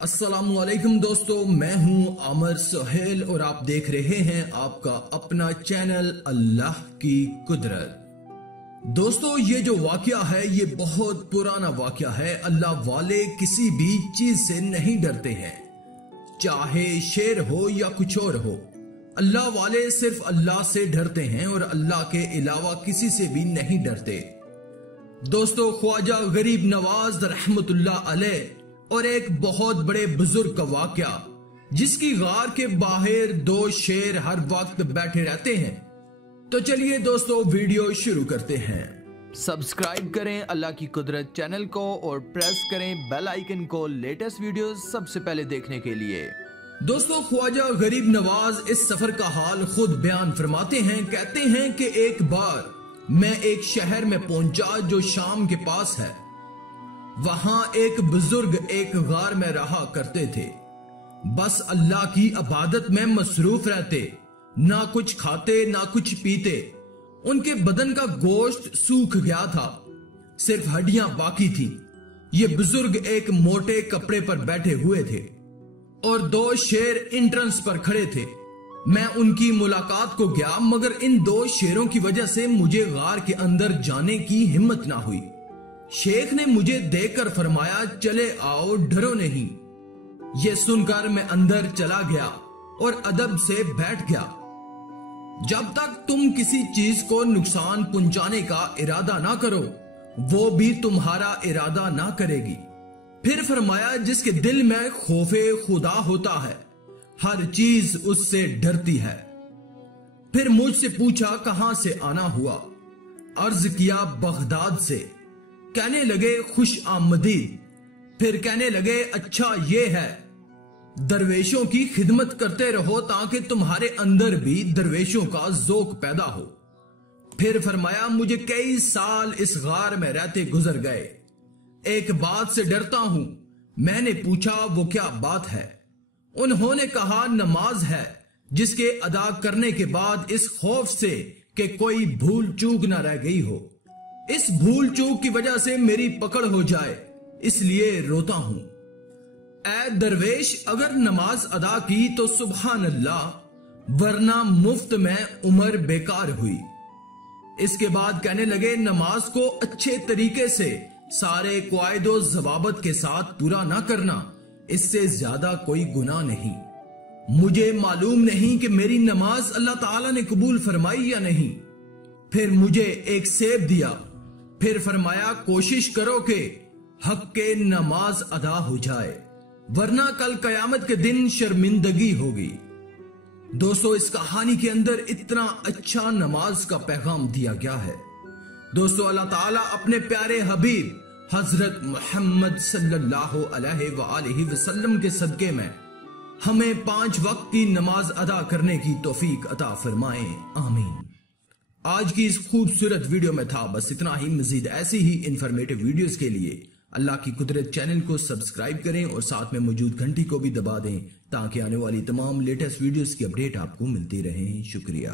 अस्सलामुअलैकुम दोस्तों, मैं हूं आमिर सोहेल और आप देख रहे हैं आपका अपना चैनल अल्लाह की कुदरत। दोस्तों, ये जो वाकया है ये बहुत पुराना वाकया है। अल्लाह वाले किसी भी चीज से नहीं डरते हैं, चाहे शेर हो या कुछ और हो। अल्लाह वाले सिर्फ अल्लाह से डरते हैं और अल्लाह के अलावा किसी से भी नहीं डरते। दोस्तों, ख्वाजा गरीब नवाज रहमतुल्लाह अलैह और एक बहुत बड़े बुजुर्ग का वाकया, जिसकी गार के बाहर दो शेर हर वक्त बैठे रहते हैं। तो चलिए दोस्तों, वीडियो शुरू करते हैं। सब्सक्राइब करें अल्लाह की कुदरत चैनल को और प्रेस करें बेल आइकन को लेटेस्ट वीडियो सबसे पहले देखने के लिए। दोस्तों, ख्वाजा गरीब नवाज इस सफर का हाल खुद बयान फरमाते हैं। कहते हैं कि एक बार मैं एक शहर में पहुंचा जो शाम के पास है। वहां एक बुजुर्ग एक गार में रहा करते थे, बस अल्लाह की इबादत में मसरूफ रहते, ना कुछ खाते ना कुछ पीते। उनके बदन का गोश्त सूख गया था, सिर्फ हड्डियां बाकी थी। ये बुजुर्ग एक मोटे कपड़े पर बैठे हुए थे और दो शेर एंट्रेंस पर खड़े थे। मैं उनकी मुलाकात को गया, मगर इन दो शेरों की वजह से मुझे गार के अंदर जाने की हिम्मत ना हुई। शेख ने मुझे देखकर फरमाया, चले आओ, डरो नहीं। यह सुनकर मैं अंदर चला गया और अदब से बैठ गया। जब तक तुम किसी चीज को नुकसान पहुंचाने का इरादा ना करो, वो भी तुम्हारा इरादा ना करेगी। फिर फरमाया, जिसके दिल में खौफे खुदा होता है, हर चीज उससे डरती है। फिर मुझसे पूछा कहां से आना हुआ। अर्ज किया बगदाद से। कहने लगे खुश आमदीद। फिर कहने लगे, अच्छा ये है, दरवेशों की खिदमत करते रहो ताकि तुम्हारे अंदर भी दरवेशों का ज़ौक पैदा हो। फिर फरमाया, मुझे कई साल इस गार में रहते गुजर गए, एक बात से डरता हूं। मैंने पूछा, वो क्या बात है? उन्होंने कहा, नमाज है, जिसके अदा करने के बाद इस खौफ से कि कोई भूल चूक ना रह गई हो, इस भूल चूक की वजह से मेरी पकड़ हो जाए, इसलिए रोता हूं। ऐ दरवेश, अगर नमाज अदा की तो सुभान अल्लाह, वरना मुफ्त में उम्र बेकार हुई। इसके बाद कहने लगे, नमाज को अच्छे तरीके से सारे क्वायदो जवाबत के साथ पूरा ना करना, इससे ज्यादा कोई गुनाह नहीं। मुझे मालूम नहीं कि मेरी नमाज अल्लाह ताला ने कबूल फरमाई या नहीं। फिर मुझे एक सेब दिया। फिर फरमाया, कोशिश करो कि हक के नमाज अदा हो जाए, वरना कल कयामत के दिन शर्मिंदगी होगी। दोस्तों, इस कहानी के अंदर इतना अच्छा नमाज का पैगाम दिया गया है। दोस्तों, अल्लाह ताला अपने प्यारे हबीब हजरत मोहम्मद सल्लल्लाहु अलैहि वसल्लम के सदके में हमें 5 वक्त की नमाज अदा करने की तौफीक अता फरमाए, आमीन। आज की इस खूबसूरत वीडियो में था बस इतना ही। मजीद ऐसी ही इंफॉर्मेटिव वीडियोस के लिए अल्लाह की कुदरत चैनल को सब्सक्राइब करें और साथ में मौजूद घंटी को भी दबा दें ताकि आने वाली तमाम लेटेस्ट वीडियोस की अपडेट आपको मिलती रहे। शुक्रिया।